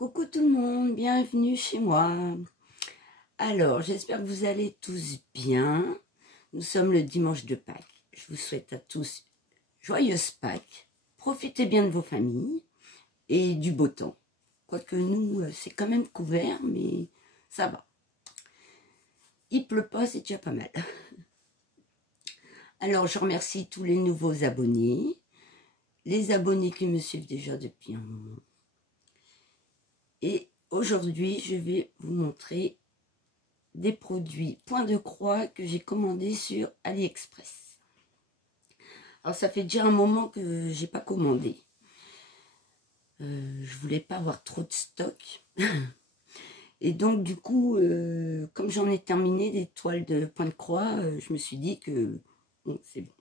Coucou tout le monde, bienvenue chez moi. Alors, j'espère que vous allez tous bien. Nous sommes le dimanche de Pâques. Je vous souhaite à tous joyeuses Pâques. Profitez bien de vos familles et du beau temps. Quoique nous, c'est quand même couvert, mais ça va. Il pleut pas, c'est déjà pas mal. Alors, je remercie tous les nouveaux abonnés, les abonnés qui me suivent déjà depuis un moment. Et aujourd'hui, je vais vous montrer des produits point de croix que j'ai commandés sur AliExpress. Alors, ça fait déjà un moment que j'ai pas commandé. Je voulais pas avoir trop de stock. Et donc, du coup, comme j'en ai terminé des toiles de point de croix, je me suis dit que, bon, c'est bon.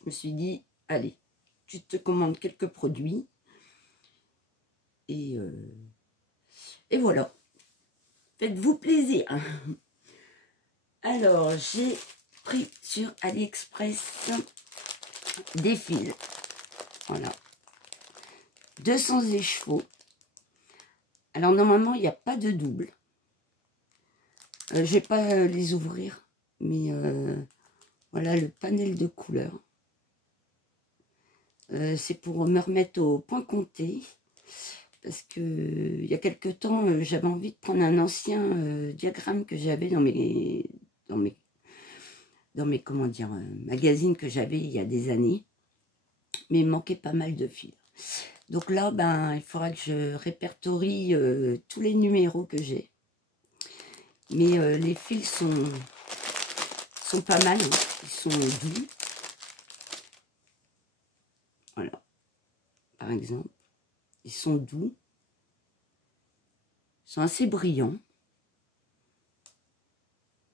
Je me suis dit, allez, tu te commandes quelques produits. Et voilà. Faites-vous plaisir. Alors, j'ai pris sur AliExpress des fils. Voilà. 200 écheveaux. Alors, normalement, il n'y a pas de double. Je ne vais pas les ouvrir. Mais voilà le panel de couleurs. C'est pour me remettre au point compté. Parce que il y a quelque temps, j'avais envie de prendre un ancien diagramme que j'avais dans mes comment dire, magazines que j'avais il y a des années. Mais il manquait pas mal de fils. Donc là, ben, il faudra que je répertorie tous les numéros que j'ai. Mais les fils sont pas mal, hein. Ils sont doux. Voilà, par exemple. Ils sont doux. Ils sont assez brillants.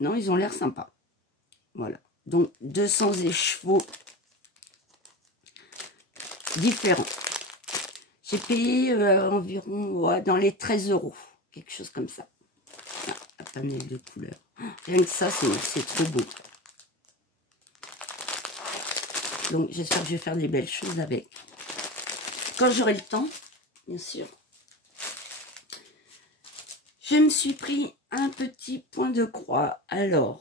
Non, ils ont l'air sympas. Voilà. Donc, 200 écheveaux différents. J'ai payé environ dans les 13 €. Quelque chose comme ça. Ah, un panel de couleurs. Rien que ça, c'est trop beau. Donc, j'espère que je vais faire des belles choses avec. Quand j'aurai le temps, bien sûr. Je me suis pris un petit point de croix. Alors,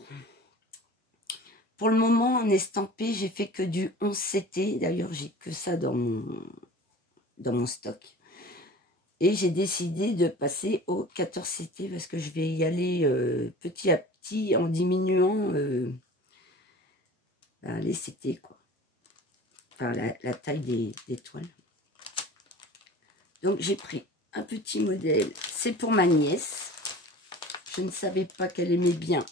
pour le moment, en estampé, j'ai fait que du 11 CT. D'ailleurs, j'ai que ça dans mon stock. Et j'ai décidé de passer au 14 CT parce que je vais y aller petit à petit en diminuant les CT, quoi. Enfin, la taille des toiles. Donc, j'ai pris un petit modèle. C'est pour ma nièce. Je ne savais pas qu'elle aimait bien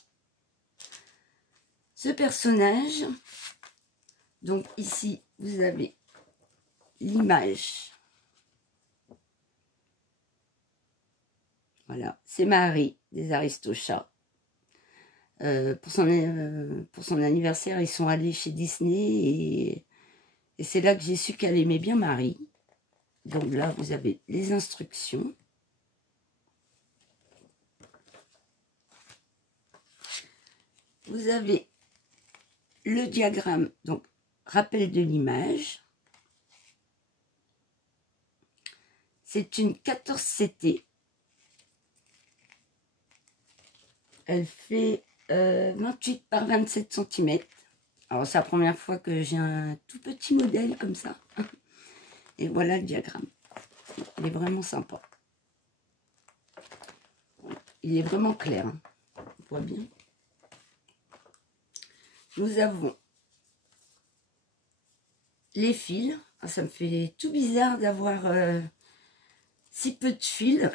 ce personnage. Donc, ici, vous avez l'image. Voilà, c'est Marie des Aristochats. Pour son anniversaire, ils sont allés chez Disney et c'est là que j'ai su qu'elle aimait bien Marie. Donc là, vous avez les instructions. Vous avez le diagramme, donc rappel de l'image. C'est une 14 CT. Elle fait 28 par 27 cm. Alors, c'est la première fois que j'ai un tout petit modèle comme ça. Et voilà le diagramme. Il est vraiment sympa. Il est vraiment clair. Hein. On voit bien. Nous avons les fils. Ah, ça me fait tout bizarre d'avoir si peu de fils.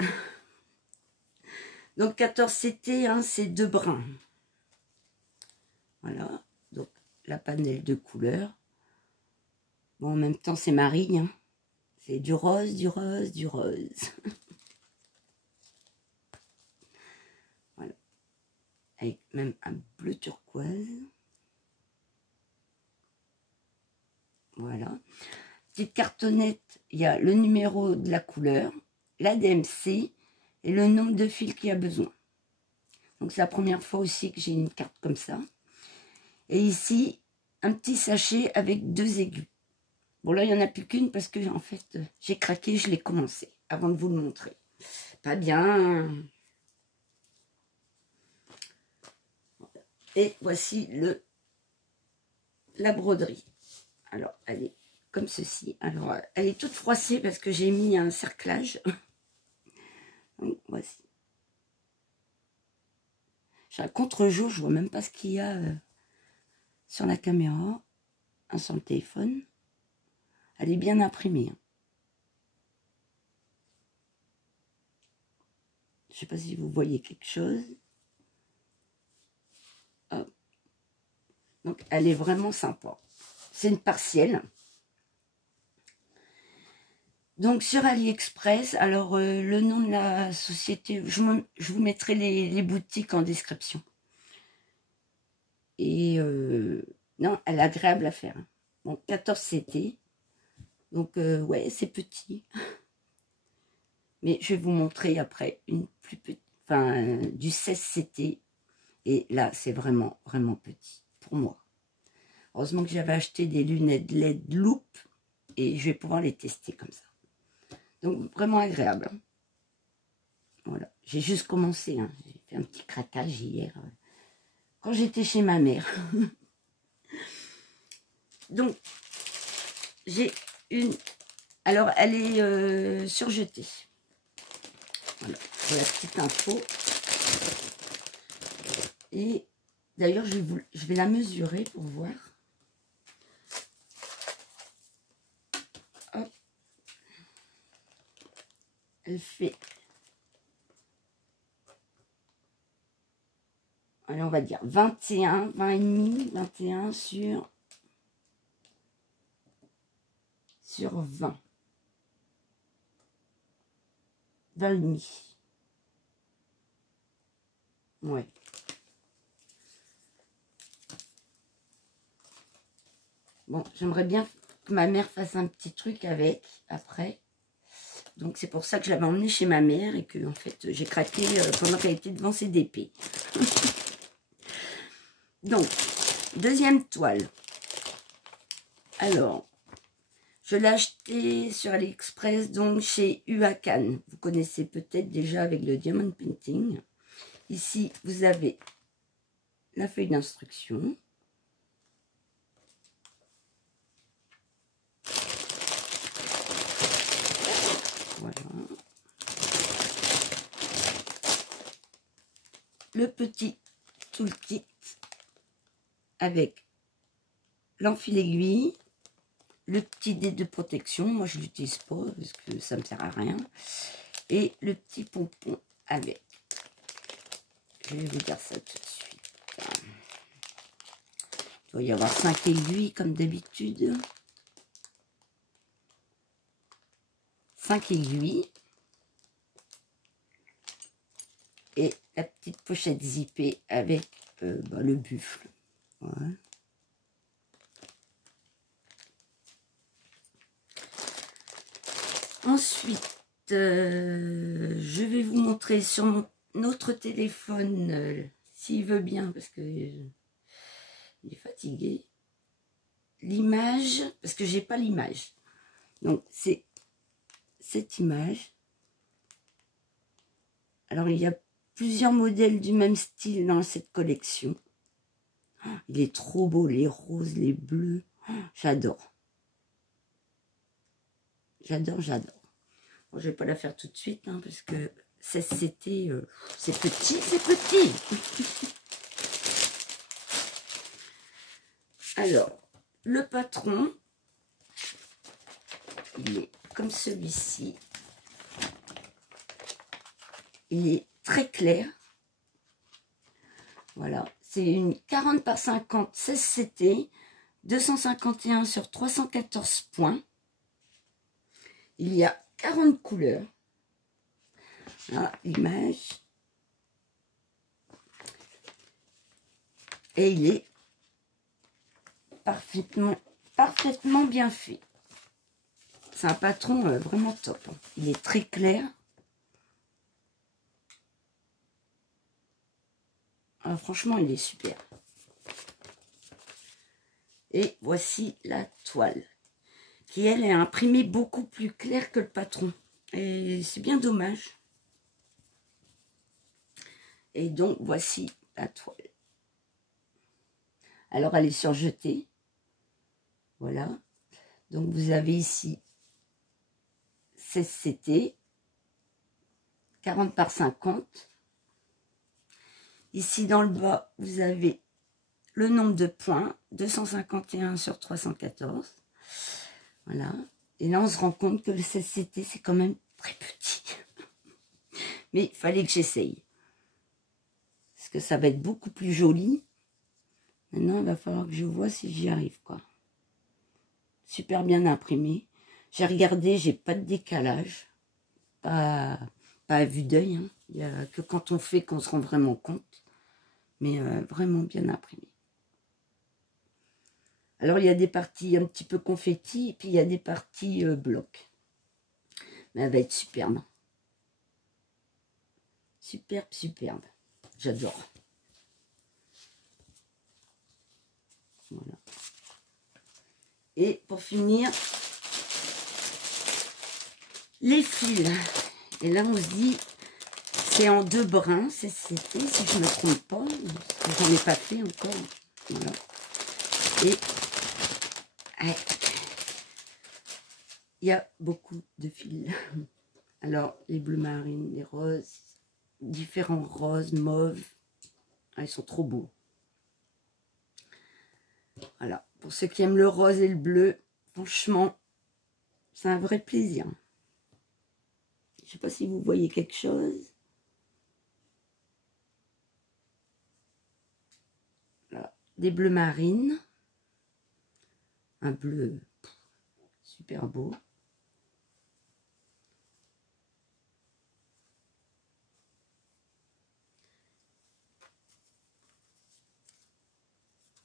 Donc 14 CT, hein, c'est 2 brins. Voilà. Donc la panel de couleurs. Bon, en même temps, c'est Marie. Hein. C'est du rose, du rose, du rose. Voilà. Avec même un bleu turquoise. Voilà. Petite cartonnette, il y a le numéro de la couleur, la DMC et le nombre de fils qu'il y a besoin. Donc c'est la première fois aussi que j'ai une carte comme ça. Et ici, un petit sachet avec 2 aigus. Bon là, il n'y en a plus qu'une parce que en fait, j'ai craqué, je l'ai commencé avant de vous le montrer. pas bien. Et voici la broderie. Alors, elle est comme ceci. Alors, elle est toute froissée parce que j'ai mis un cerclage. Donc, voici. J'ai un contre-jour, je vois même pas ce qu'il y a sur la caméra, sur le téléphone. Elle est bien imprimée. Je sais pas si vous voyez quelque chose. Hop. Donc, elle est vraiment sympa. C'est une partielle. Donc, sur AliExpress, alors le nom de la société, je vous mettrai les boutiques en description. Et non, elle est agréable à faire. Donc, 14 CT. Donc, ouais, c'est petit. Mais je vais vous montrer après une plus petite, enfin, du 16 CT. Et là, c'est vraiment, vraiment petit pour moi. Heureusement que j'avais acheté des lunettes LED Loop et je vais pouvoir les tester comme ça. Donc, vraiment agréable. Voilà. J'ai juste commencé. Hein. J'ai fait un petit craquage hier quand j'étais chez ma mère. Donc, j'ai une... Alors, elle est surjetée. Voilà, pour la petite info. Et d'ailleurs, je vais la mesurer pour voir. Hop. Elle fait... Allez, on va dire 21, 20 et demi, 21 sur 20. 20 et demi. Ouais. Bon, j'aimerais bien que ma mère fasse un petit truc avec, après. Donc, c'est pour ça que je l'avais emmenée chez ma mère et que, en fait, j'ai craqué pendant qu'elle était devant ses DP. Donc, deuxième toile. Alors, je l'ai acheté sur AliExpress, donc chez Huacan. Vous connaissez peut-être déjà avec le Diamond Painting. Ici, vous avez la feuille d'instruction. Voilà. Le petit toolkit avec l'enfil-aiguille, le petit dé de protection. Moi, je ne l'utilise pas parce que ça ne me sert à rien. Et le petit pompon avec. Je vais vous dire ça tout de suite. Il doit y avoir 5 aiguilles comme d'habitude. 5 aiguilles. Et la petite pochette zippée avec le buffle. Ouais. Ensuite, je vais vous montrer sur mon autre téléphone, s'il veut bien, parce que il est fatigué, l'image, parce que j'ai pas l'image. Donc, c'est cette image. Alors, il y a plusieurs modèles du même style dans cette collection. Il est trop beau, les roses, les bleus. J'adore. J'adore, j'adore. Bon, je vais pas la faire tout de suite, hein, parce que c'était... c'est petit, c'est petit. Alors, le patron, il est comme celui-ci. Il est très clair. Voilà, c'est une 40 par 50 16 CT, 251 sur 314 points. Il y a 40 couleurs. Là, l'image. Et il est parfaitement bien fait. C'est un patron vraiment top. Il est très clair. Ah, franchement, il est super. Et voici la toile, qui elle est imprimée beaucoup plus claire que le patron. Et c'est bien dommage, Et donc, voici la toile. Alors, elle est surjetée. Voilà. Donc, vous avez ici 16 CT, 40 par 50. Ici, dans le bas, vous avez le nombre de points, 251 sur 314. Voilà. Et là, on se rend compte que le 16 CT, c'est quand même très petit. Mais il fallait que j'essaye. Parce que ça va être beaucoup plus joli. Maintenant, il va falloir que je vois si j'y arrive, quoi. Super bien imprimé. J'ai regardé, j'ai pas de décalage. Pas à vue d'œil. Hein. Il n'y a que quand on fait qu'on se rend vraiment compte. Mais vraiment bien imprimé. Alors, il y a des parties un petit peu confetti. Et puis, il y a des parties blocs. Mais elle va être superbe. Superbe, superbe. J'adore. Voilà. Et pour finir, les fils. Et là, on se dit, c'est en 2 brins, c'était, si je ne me trompe pas. J'en ai pas fait encore. Voilà. Et il y a beaucoup de fils. Alors, les bleus marines, les roses, différents roses, mauves. Ah, ils sont trop beaux. Voilà. Pour ceux qui aiment le rose et le bleu, franchement, c'est un vrai plaisir. Je ne sais pas si vous voyez quelque chose. Voilà. Des bleus marines. Un bleu super beau.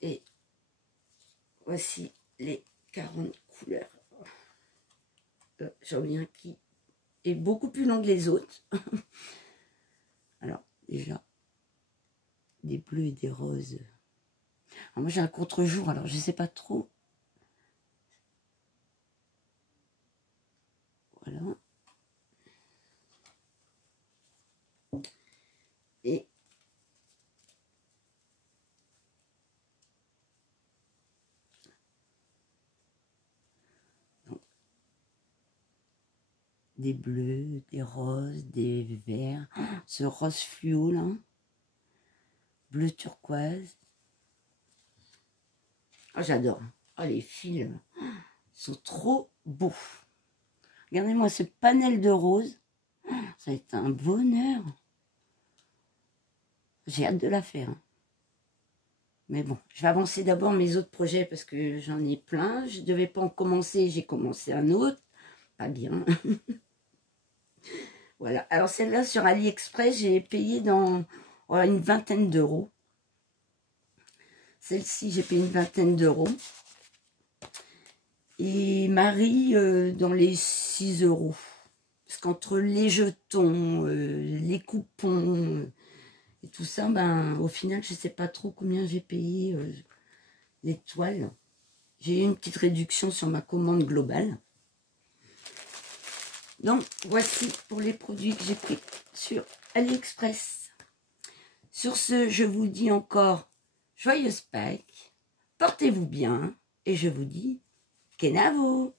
Et voici les 40 couleurs. J'en ai un qui est beaucoup plus long que les autres. Alors, déjà, des bleus et des roses. Alors, moi, j'ai un contre-jour, alors je ne sais pas trop. Voilà. Et donc, des bleus, des roses, des verts. Ce rose fluo, là. Bleu turquoise. Oh, j'adore. Oh, les fils sont trop beaux. Regardez-moi ce panel de roses. Ça va être un bonheur. J'ai hâte de la faire. Hein. Mais bon, je vais avancer d'abord mes autres projets parce que j'en ai plein. Je ne devais pas en commencer, j'ai commencé un autre. Pas bien. Voilà. Alors celle-là sur AliExpress, j'ai payé dans une vingtaine d'euros. Celle-ci, j'ai payé une vingtaine d'euros. Et Marie, dans les 6 euros. Parce qu'entre les jetons, les coupons et tout ça, ben, au final, je ne sais pas trop combien j'ai payé les toiles. J'ai eu une petite réduction sur ma commande globale. Donc, voici pour les produits que j'ai pris sur AliExpress. Sur ce, je vous dis encore joyeuse Pâques, portez-vous bien et je vous dis kenavo.